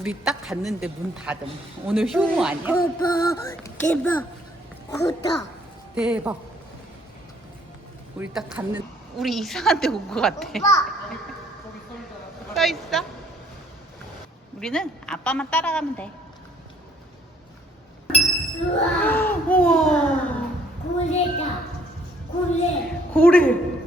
우리 딱 갔는데 문 닫음. 오늘 휴무 아니야? 대박 대박 크다 대박. 우리 딱 갔는. 우리 이상한 데 온 것 같아. 써 있어? 우리는 아빠만 따라가면 돼. 우와. 고래다 고래 고래.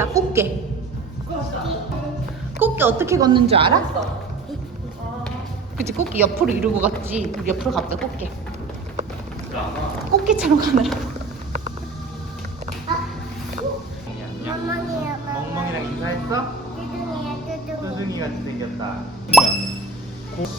꽃게다 꽃게. 꽃게 어떻게 걷는 줄 알아? 그치 꽃게 옆으로 이러고 갔지. 우리 옆으로 갔다 꽃게. 꽃게처럼 가느라고. 멍멍이랑 인사했어? 뚜둥이야 뚜둥이 같이 생겼다. 멍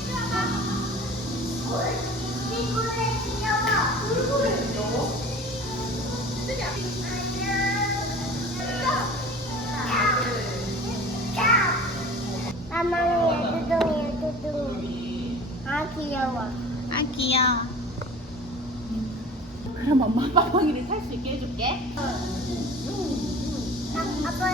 귀여워 아 귀여워. 그럼 엄마 빠방이를 살 수 있게 해줄게. 아, 아빠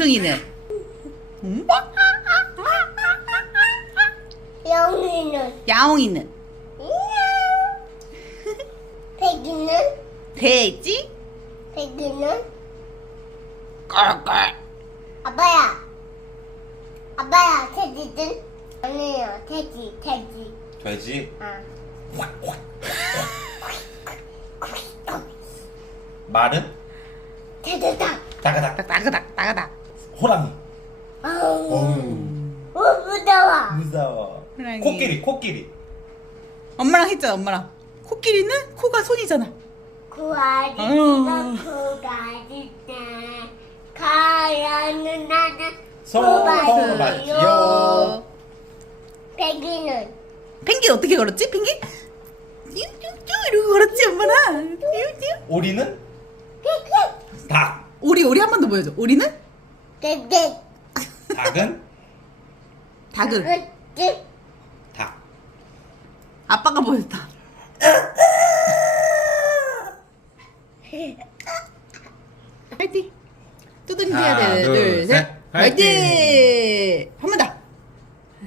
원숭이는 음? 영이는? 야옹이는? 백이는 돼지? 백이는 껄껄. 아빠야. 아빠야 돼지든 아니요. 돼지 돼지. 돼지? 아 말은? 돼지다. 따가닥. 따그닥 따그닥 호랑이. 아우 어우. 어 무서워 무서워. 호랑이. 코끼리, 코끼리. 엄마랑 했잖아 엄마랑 코끼리는 코가 손이잖아 구아리가 아유. 구가리다 가야는 나는 소, 소바지요. 소바지요. 백이는 펭귄 어떻게 걸었지 펭귄? 쭈쭈쭈 이러고 걸었지 엄마랑 쭈쭈 오리는? 닭. 오리 오리 한 번 더 보여줘 오리는? 돼지 닭은? 닭은? 그치 닭. 아빠가 보였다. 파이팅! 뚜둥이 해야 하나, 돼 둘, 둘셋. 셋. 파이팅! 한 번 더.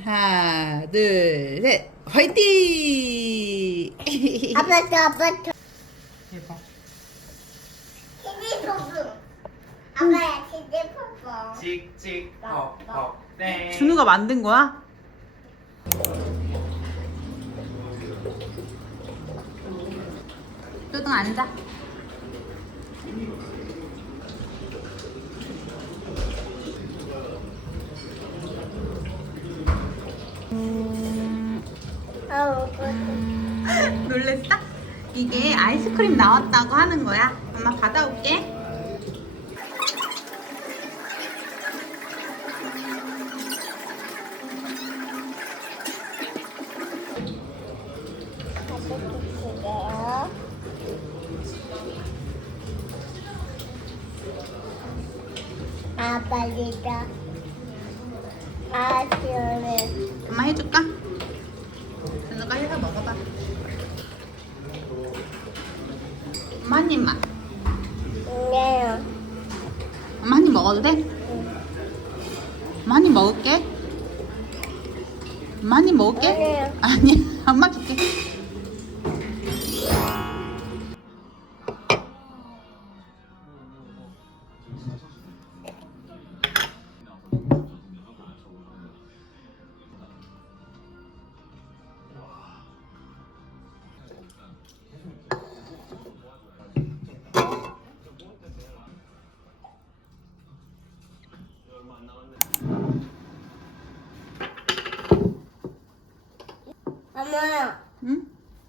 하나 둘셋. 화이팅! 아빠도 아빠도. 대박. TV 보고 찍찍 헉헉 땡 준우가 만든 거야? 뚜둥 앉아. 아우 놀랬어? 이게 아이스크림 나왔다고 하는 거야. 엄마 받아올게. 그래요. 아. 아. 엄마 해줄까? 준우가 해서 먹어봐. 엄마 한 입만. 네요. 엄마 한 입 먹어도 돼? 엄마 한 입 먹을게. 엄마 한 입 먹을게. 아니에요. 아니야. 엄마 줄게.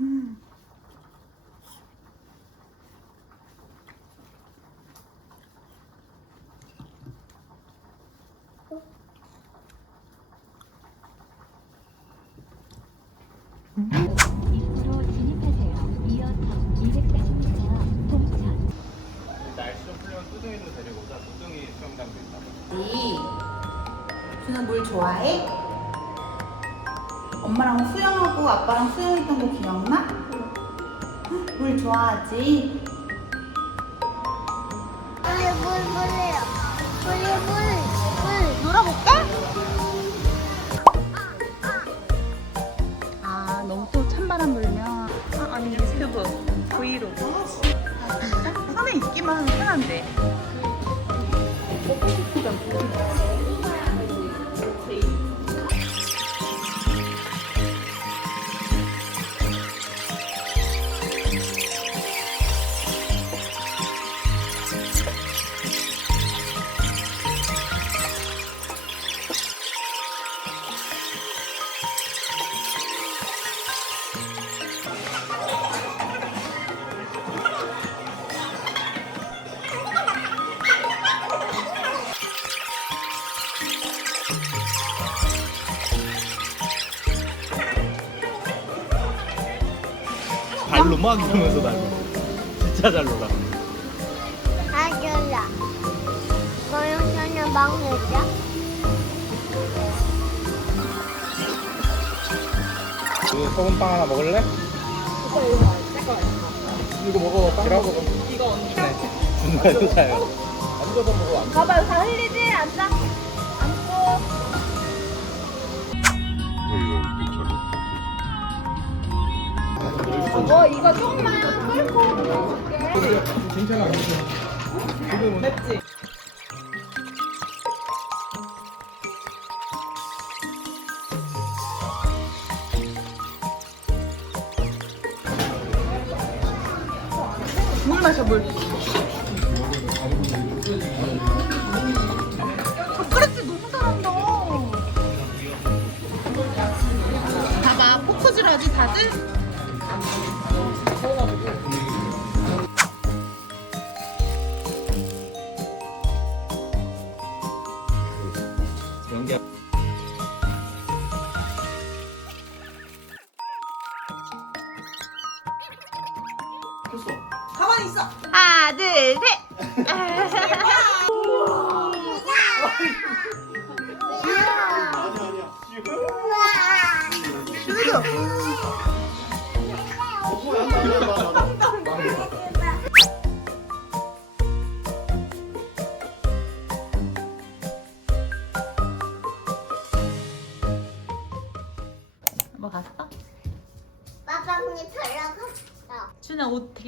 응? 이걸로 입구로 진입하세요. 이어서 240m 동천. 날씨 좀 풀리면 뚜둥이도 데리고 오자 뚜둥이 수영장도 있다 이 준우 물 좋아해? 엄마랑 수영하고 아빠랑 수영했던 거 기억나? 응, 물 좋아하지? 물에 물 물이요. 물에 물 물. 놀아볼까? 아 너무 또 찬바람 불면 아, 아니 유튜브 브이로그 아 진짜? 산에 있기만 하면 편한데 그 소금빵 하나 먹을래? 이거 이거 이거 먹어. 빵 먹어 이거 언니. 네 준우가 효자예요. 앉아서 먹어 앉아 봐봐 다 흘리지? 앉아. 앉고. 어 이거 조금만 끓고. 먹을게 괜찮아. 맵지? 연기 가만히 있어. 하나 둘셋. 뭐 갔어? 빠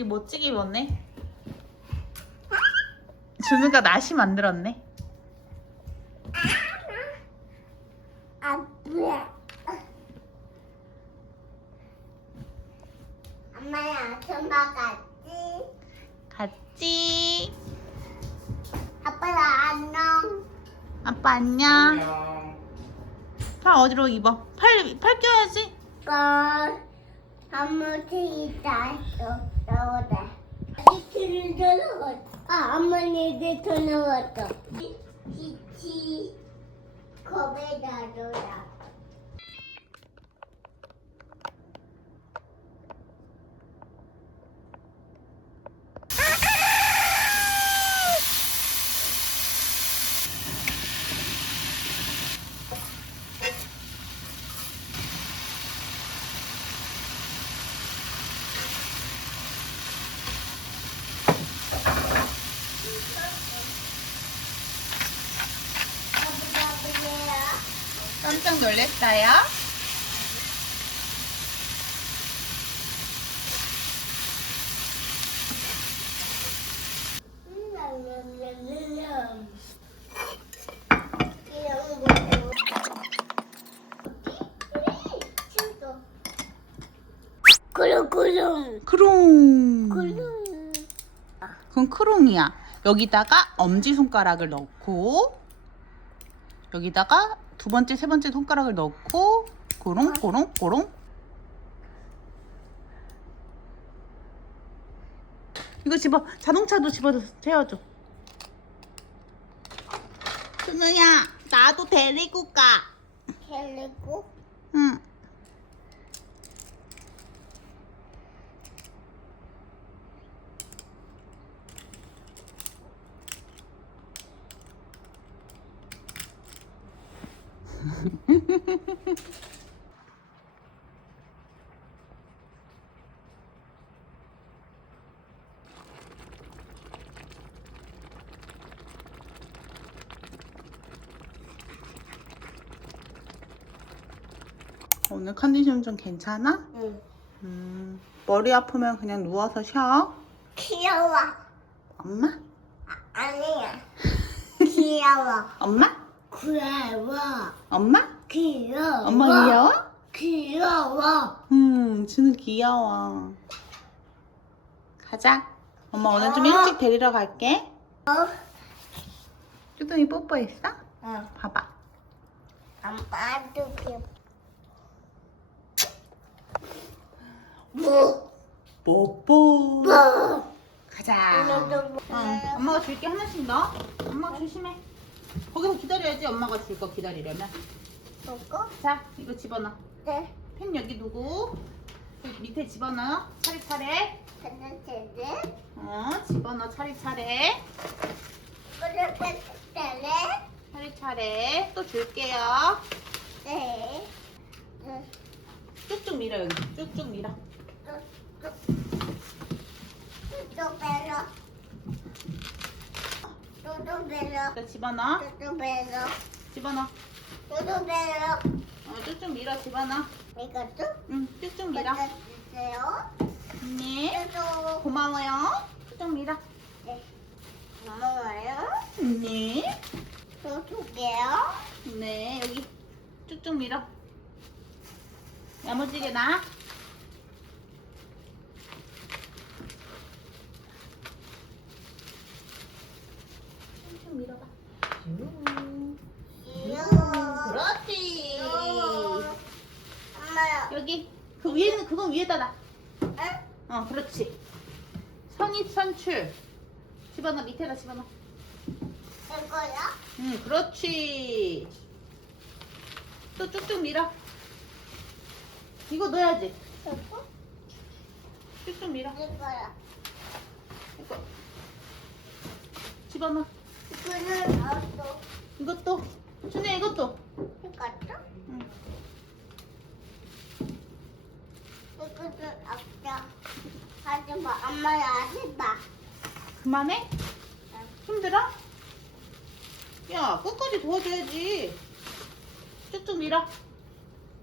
되게 멋지게 입었네. 준우가 나시 만들었네. 아프야. 엄마야, 전화 갔지? 같이. 아빠가 안녕. 아빠 안녕. 팔 어디로 입어? 팔, 팔 껴야지. 걸 아무 데이다 나오다. 이틀을 들어갔어. 아, 어머니들 들어갔어. 기치 겁에다 둬라. 아버지야. 깜짝 놀랐어요? 구름구름 크롱. 구름 크롱이야. 여기다가 엄지손가락을 넣고 여기다가 두 번째, 세 번째 손가락을 넣고 고롱 고롱 고롱 이거 집어 자동차도 집어서 태워줘 준우야 나도 데리고 가 캘리고 응. 오늘 컨디션 좀 괜찮아? 응 음, 머리 아프면 그냥 누워서 쉬어. 귀여워 엄마? 아니야 귀여워 엄마? 귀여워 엄마? 귀여워 엄마 귀여워? 귀여워 음, 준우 귀여워. 가자. 엄마 오늘 좀 일찍 데리러 갈게. 쭈둥이 뽀뽀했어? 응 봐봐. 엄마도 귀여워 뭐? 뽀뽀. 뭐? 가자. 너도 응, 엄마가 줄게 하나씩 넣어. 엄마 조심해. 거기서 기다려야지. 엄마가 줄 거 기다리려면. 먹고? 자, 이거 집어넣어. 네 펜 여기 두고 여기 밑에 집어넣어. 차례차례. 하나씩 어, 집어넣어. 차례차례. 때래 차례차례. 또 줄게요. 네 네. 쭉쭉 밀어 여기. 쭉쭉 밀어. 또 배로 또 또 자, 집어넣어. 또또 배로 집어넣어. 또또 배로 어, 쭉쭉 밀어. 집어넣어. 이것도 응, 쭉쭉 밀어. 주세요 네. 또또 고마워요. 쭉쭉 밀어. 고마워요 네. 또두 개요 네, 여기 쭉쭉 밀어. 야무지게 나. 쭉쭉 밀어봐. 귀여워 그렇지. 엄마요 여기 그 위에는 그건 위에다 놔. 응? 어, 그렇지. 선출. 집어넣어 밑에다 집어넣어. 이거야? 응, 그렇지. 또 쭉쭉 밀어. 이거 넣어야지. 이거? 쭉쭉 밀어. 이거야 이거. 집어넣어. 이거는 어또 이것도. 준혜 이것도. 이것도? 응. 이거는 없어 하지마 엄마야 하지마 그만해? 힘들어? 야, 끝까지 도와줘야지. 쭉쭉 밀어.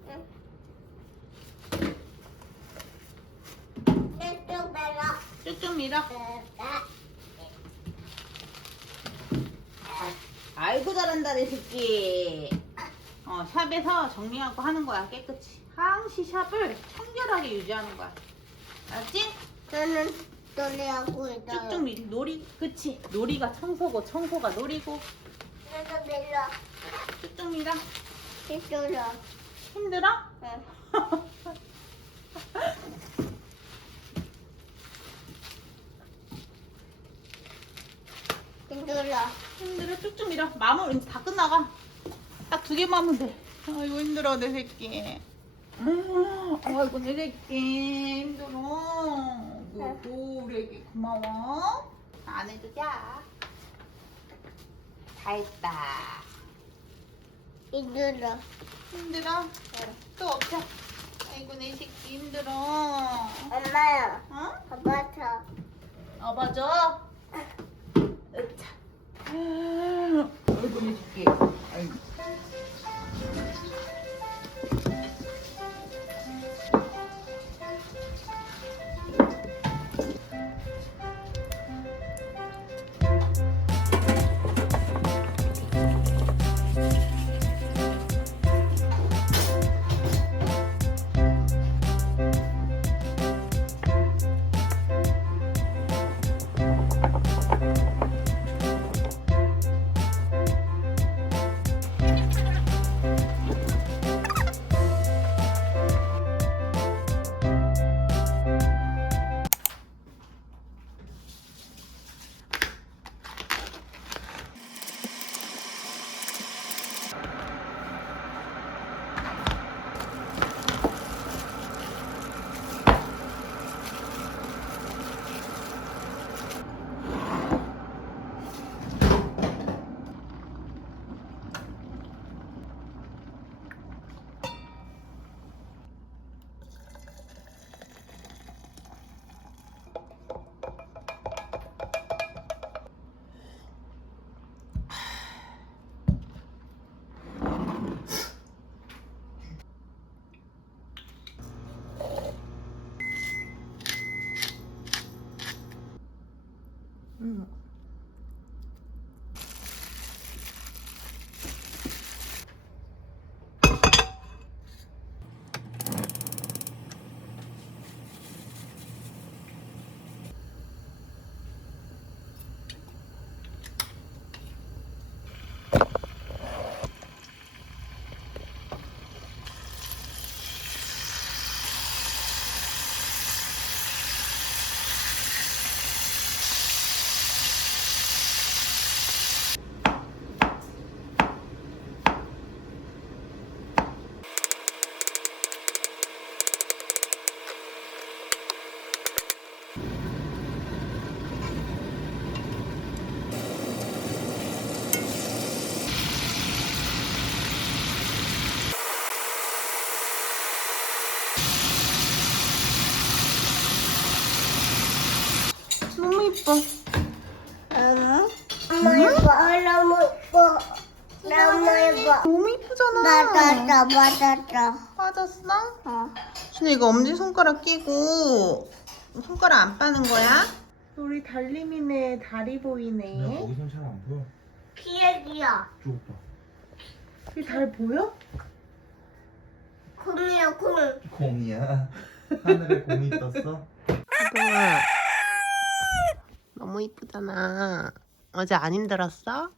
응. 쭉쭉 밀어. 아이고 잘한다 내 새끼. 어 샵에서 정리하고 하는 거야 깨끗이. 항시 샵을 청결하게 유지하는 거야. 알았지? 저는 노래하고 있어요. 쭉쭉 밀. 놀이 그치? 놀이가 청소고 청소가 놀이고 내가 밀어. 쭉쭉 밀어. 이쪽으로. 힘들어? 응. 이쪽으로. 힘들어 쭉쭉 밀어. 마무리 이제 다 끝나가. 딱 두 개만 하면 돼. 아이고 힘들어 내 새끼. 음, 아이고 내 새끼 힘들어. 너도 우리 애기 고마워. 안 해주자. 다 했다. 이쪽으로. 힘들어? 또 없자. 아이고 내 새끼 힘들어. 엄마야. 어? 아빠서. 업어줘. 으차. 아이고 내 새끼. 아이고. 이뻐. 엄마. 너무 예뻐. 너무 예뻐. 너무 예뻐. 너무 이쁘잖아. 맞았다. 맞았다. 빠졌어? 어. 준혜 이거 엄지 손가락 끼고 손가락 안 빠는 거야? 우리 달림이네 다리 보이네. 거기선 잘 안 보여. 기억이야. 쭉 봐. 우리 달 보여? 콩이야 콩. 공이야. 하늘에 공이 떴어. 수동아 너무 이쁘잖아. 어제 안 힘들었어?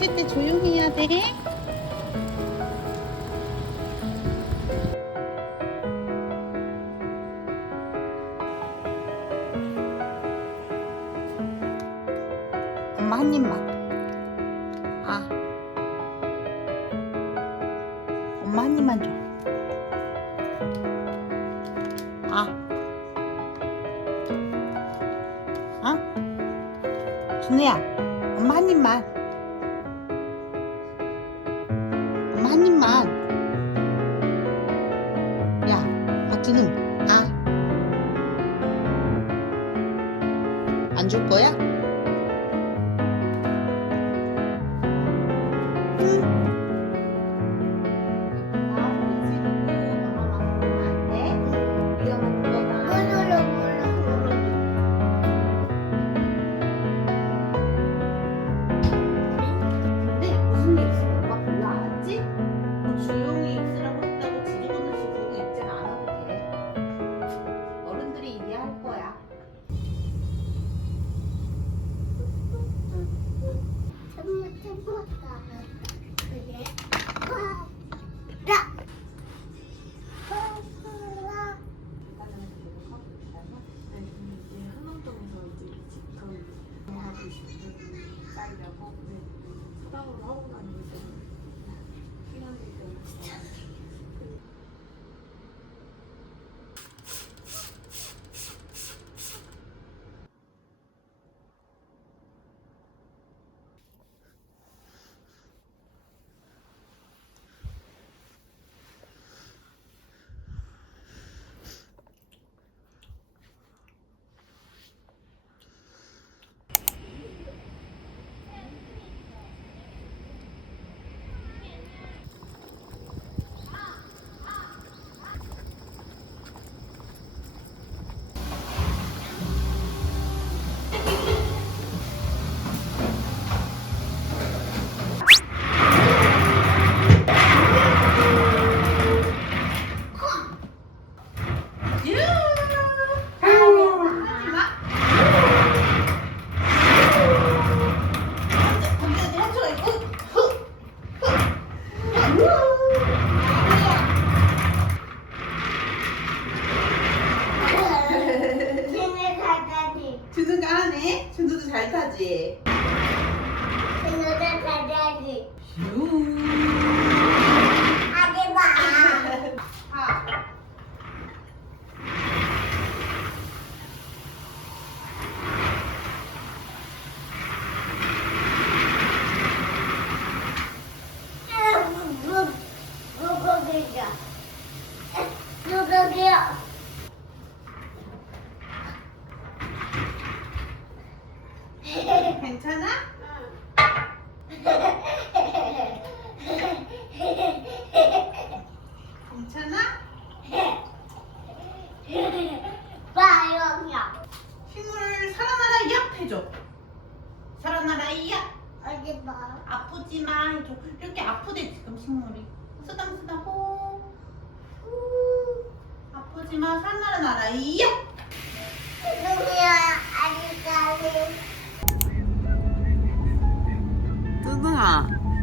계실 때 조용히 해야 돼. 엄마 한 입만.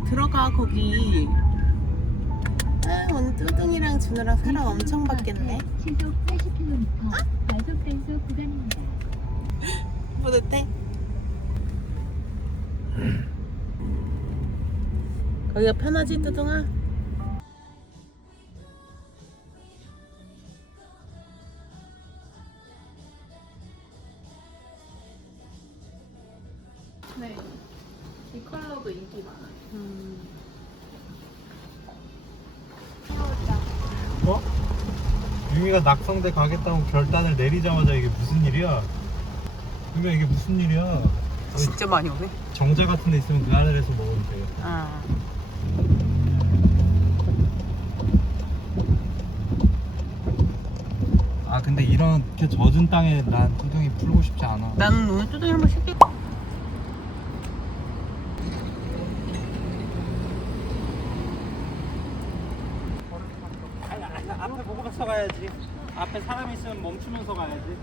들어가 거기. 아, 오늘 뚜둥이랑 준우랑 사람 엄청 바뀌었네. 시속 80km 과속 단속 구간입니다. 뿌듯해? 거기가 편하지 뚜둥아? 유미가 낙성대 가겠다고 결단을 내리자마자 이게 무슨 일이야? 유미야 이게 무슨 일이야? 진짜 많이 오네. 정자 같은 데 있으면 그 하늘에서 먹으면 돼. 아. 아 근데 이렇게 젖은 땅에 난 뚜둥이 풀고 싶지 않아. 나는 오늘 뚜둥이 한번 시킬 아니, 아니, 앞에 보고서 가야지. 앞에 사람 있으면 멈추면서 가야지.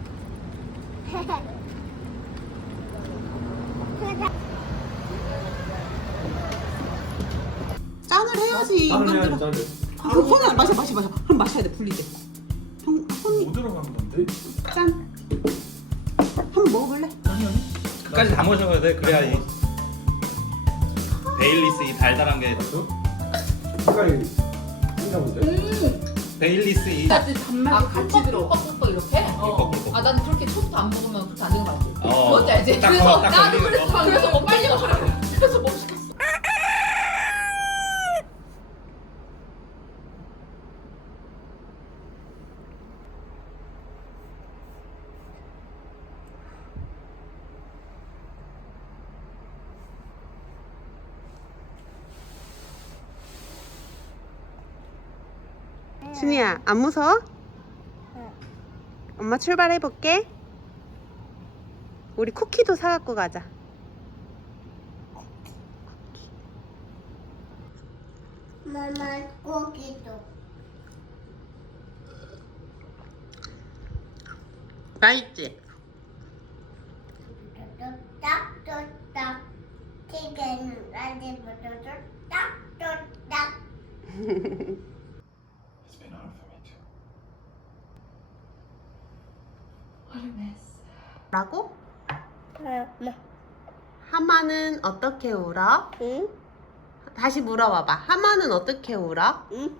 짠을 해야지 인간들아. 아, 그 손을 마셔 마셔 마셔. 그럼 마셔야 돼 불리지. 형 손이 뭐 들어간 건데? 짠. 한번 먹어볼래? 아니 아니. 끝까지 다 마셔야 돼. 그래야 이 베일리스 이 달달한 게 색깔이 있나 본 데? 베일리스 이 아, 같이 들어. 뻑뻑뻑 이렇게? 어. 뻑뻑뻑. 아, 난 그렇게 초부터 안 먹으면 그렇게 안 되는 거 같아. 어. 뭔지 알지? 딱 그래서 딱 나도 걸리는 그래서, 거. 그래서 뭐 빨리 먹으라고. 그래서 못 시켰어. 준이야 안 무서워? 엄마 출발해 볼게. 우리 쿠키도 사갖고 가자. 마마 고기도. 맛있지? 딱딱딱 튀기는 아직부터 딱딱딱 It's been hard for me too. 라고? 엄마 하마는 어떻게 울어? 응? 다시 물어봐봐. 하마는 어떻게 울어? 응?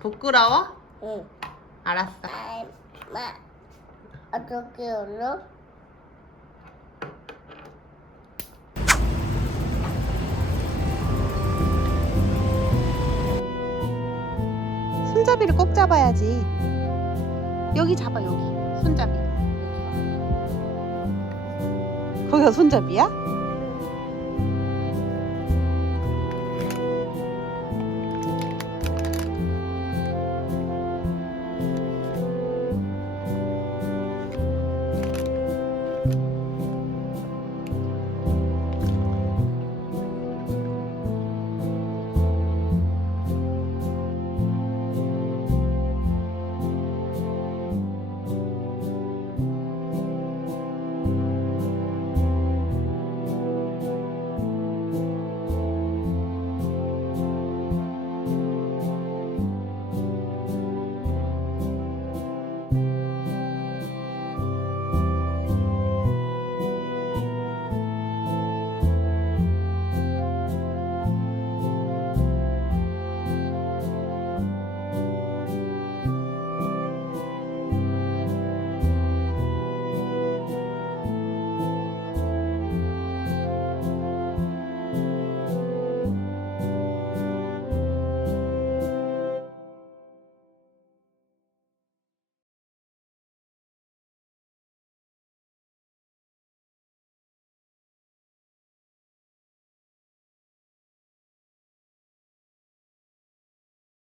부끄러워? 응 알았어. 엄마 어떻게 울어? 손잡이를 꼭 잡아야지. 여기 잡아 여기. 손잡이. 거기가 손잡이야?